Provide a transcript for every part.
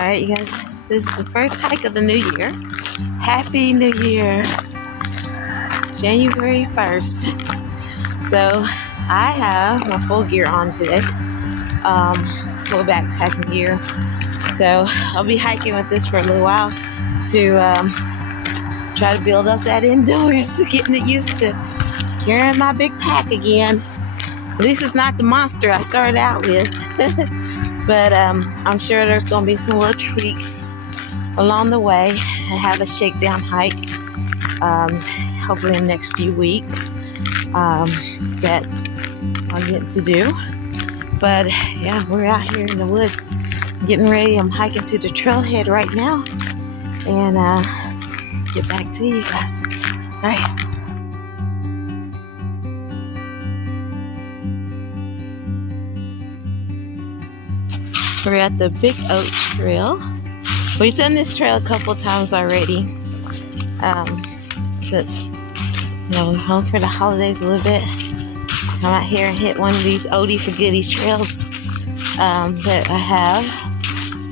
Alright, you guys, this is the first hike of the new year. Happy New Year, January 1st. So, I have my full gear on today, full backpacking gear. So, I'll be hiking with this for a little while to try to build up that endurance, getting it used to carrying my big pack again. At least it's not the monster I started out with. But I'm sure there's going to be some little tweaks along the way. I have a shakedown hike, hopefully in the next few weeks, that I'll get to do. But yeah, we're out here in the woods getting ready. I'm hiking to the trailhead right now and get back to you guys. All right. We're at the Big Oak Trail. We've done this trail a couple times already. Since, we're home for the holidays a little bit. Come out here and hit one of these oldie for goodies trails that I have.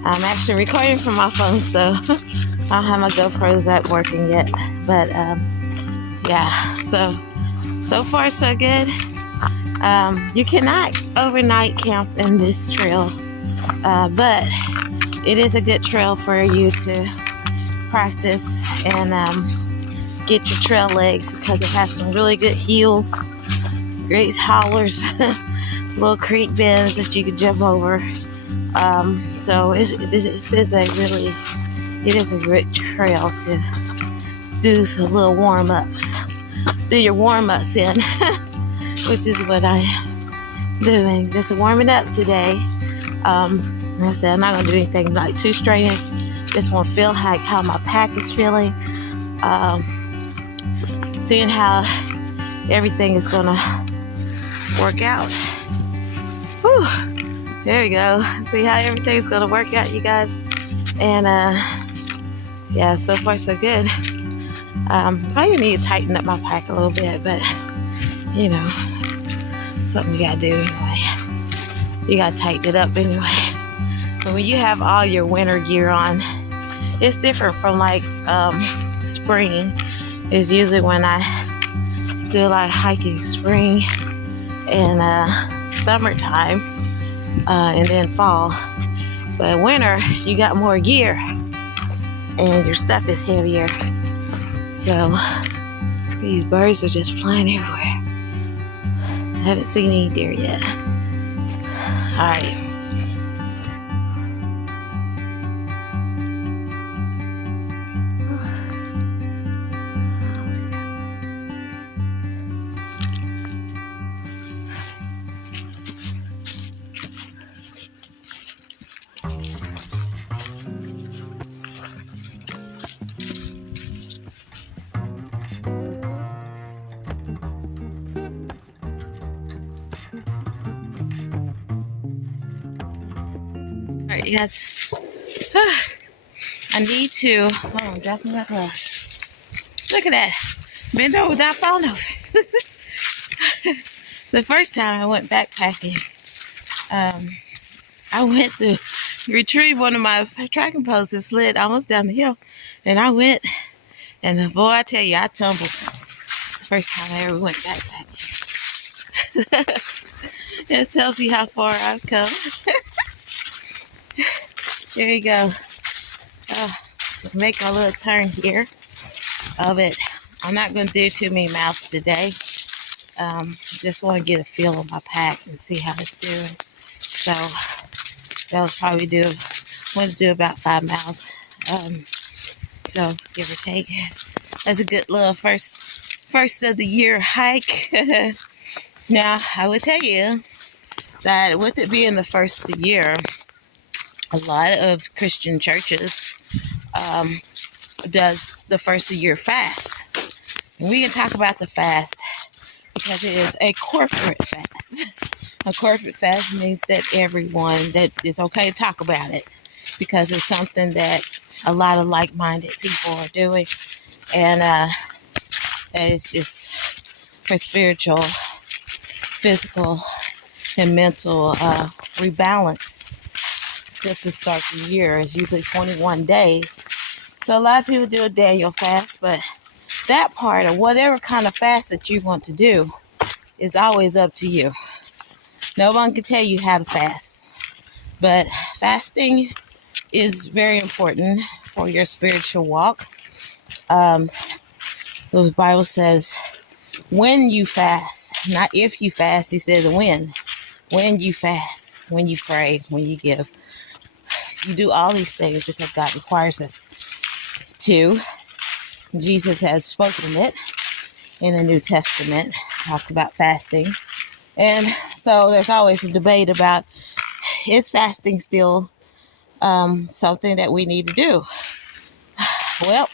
I'm actually recording from my phone, so I don't have my GoPros that working yet. But yeah, so far so good. You cannot overnight camp in this trail. But it is a good trail for you to practice and get your trail legs, because it has some really good hills, great hollers, little creek bends that you can jump over. So it is a great trail to do some little warm-ups. Do your warm-ups in, which is what I'm doing, just warming up today. Like I said, I'm not going to do anything like too strenuous. Just want to feel how my pack is feeling. Seeing how everything is going to work out. Whew. There we go. See how everything's going to work out, you guys. And yeah, so far so good. Probably need to tighten up my pack a little bit, but something you got to do anyway. You got to tighten it up anyway. But when you have all your winter gear on, it's different from like spring. Is usually when I do like hiking spring and summertime and then fall. But winter, you got more gear and your stuff is heavier. So these birds are just flying everywhere. I haven't seen any deer yet. Alright. Alright, you guys. I need to. Oh, I'm dropping my glass. Look at that. Bend over without falling over. The first time I went backpacking, I went to retrieve one of my tracking posts and slid almost down the hill. And I went, and boy, I tell you, I tumbled. First time I ever went backpacking. It tells you how far I've come. There you go. Make a little turn here of it. I'm not going to do too many miles today. Just want to get a feel of my pack and see how it's doing. So that'll probably want to do about 5 miles. So give or take. That's a good little first of the year hike. Now I will tell you that with it being the first of the year, a lot of Christian churches does the first of the year fast. And we can talk about the fast because it is a corporate fast. A corporate fast means that everyone, that it's okay to talk about it because it's something that a lot of like-minded people are doing. And that it's just for spiritual, physical, and mental rebalance. just to start the year. It's usually 21 days. So a lot of people do a Daniel fast, but that part of whatever kind of fast that you want to do is always up to you. No one can tell you how to fast, but fasting is very important for your spiritual walk. The Bible says when you fast, not if you fast. He says when you fast, when you pray, when you give. You do all these things because God requires us to. Jesus has spoken it in the New Testament, talked about fasting. And so there's always a debate about, is fasting still something that we need to do? Well,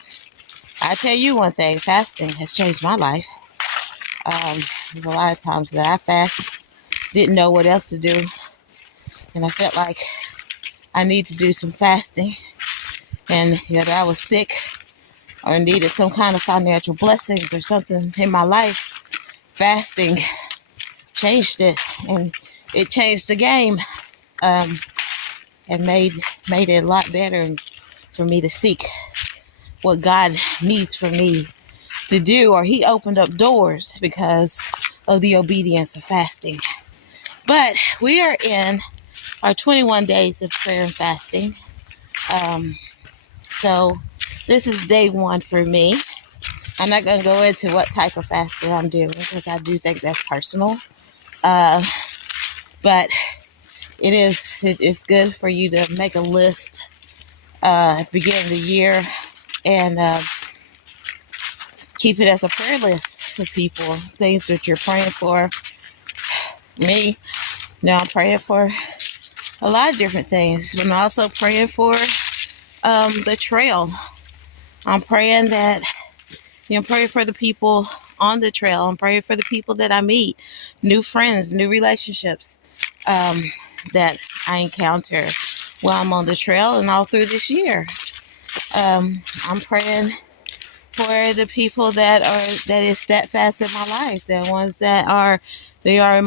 I tell you one thing, fasting has changed my life. There's a lot of times that I fast, didn't know what else to do, and I felt like I need to do some fasting. And whether I was sick or needed some kind of financial blessings or something in my life, fasting changed it, and it changed the game, and made it a lot better for me to seek what God needs for me to do, or he opened up doors because of the obedience of fasting. But we are in our 21 days of prayer and fasting. So this is day 1 for me. I'm not going to go into what type of fasting I'm doing because I do think that's personal. But it's good for you to make a list at the beginning of the year and keep it as a prayer list for people, things that you're praying for. Me, I'm praying for a lot of different things. I'm also praying for the trail. I'm praying that, I'm praying for the people on the trail. I'm praying for the people that I meet, new friends, new relationships that I encounter while I'm on the trail and all through this year. I'm praying for the people that is steadfast in my life, the ones that they're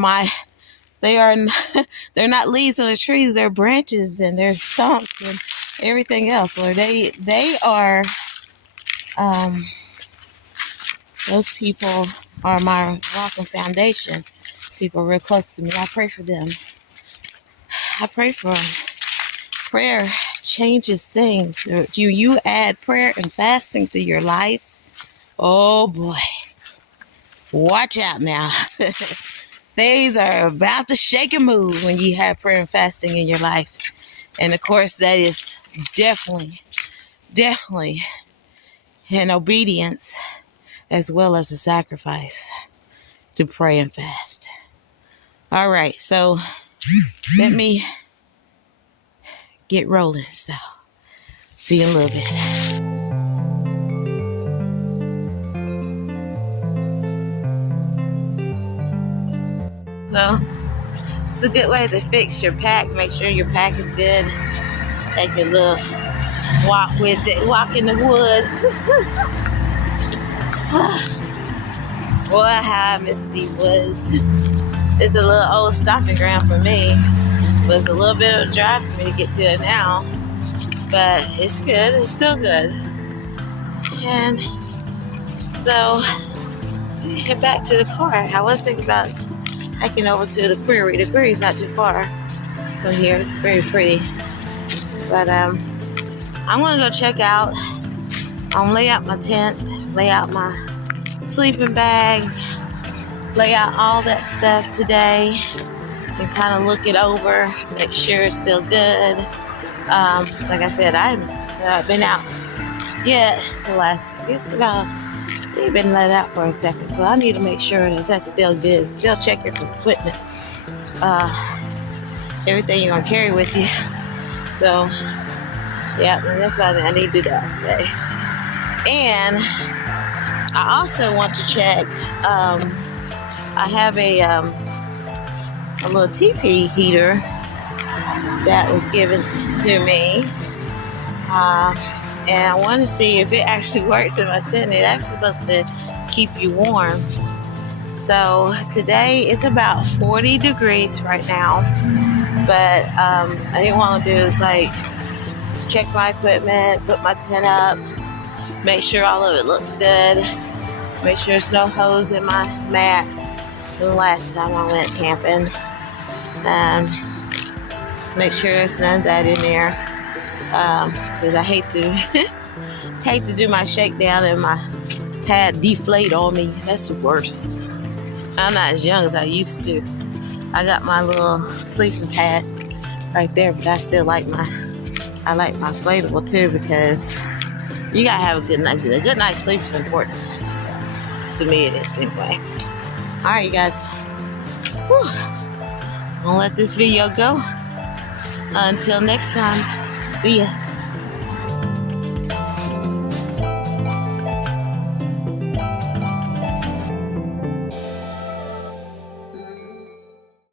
not leaves on the trees, they're branches and they're stumps and everything else. Or they are, those people are my rock and foundation. People real close to me. I pray for them. I pray for them. Prayer changes things. You add prayer and fasting to your life. Oh boy. Watch out now. Things are about to shake and move when you have prayer and fasting in your life. And of course, that is definitely an obedience as well as a sacrifice to pray and fast. All right, so let me get rolling. So, see you in a little bit. So, it's a good way to fix your pack. Make sure your pack is good. Take a little walk with it. Walk in the woods. Boy, how I miss these woods. It's a little old stomping ground for me. But it's a little bit of a drive for me to get to it now. But it's good. It's still good. And so, head back to the car. I was thinking about hiking over to the quarry. The quarry is not too far from here. It's very pretty. But I'm going to go check out. Lay out my tent, lay out my sleeping bag, lay out all that stuff today, and kind of look it over, make sure it's still good. Like I said, I haven't been out yet the last, they've been let out for a second, but I need to make sure that that's still good. Still check your equipment, everything you're going to carry with you. So, yeah, that's what I need to do that today. And I also want to check, I have a little teepee heater that was given to me. And I want to see if it actually works in my tent. It's actually supposed to keep you warm. So today it's about 40 degrees right now, but I didn't want to do is like check my equipment, put my tent up, make sure all of it looks good, make sure there's no holes in my mat the last time I went camping, make sure there's none of that in there, because I hate to do my shakedown and my pad deflate on me. That's the worst. I'm not as young as I used to. I got my little sleeping pad right there, but I still like my inflatable too, because you gotta have a good night. A good night's sleep is important. So, to me, it is anyway. All right, you guys. Whew. I'm gonna let this video go. Until next time, see ya.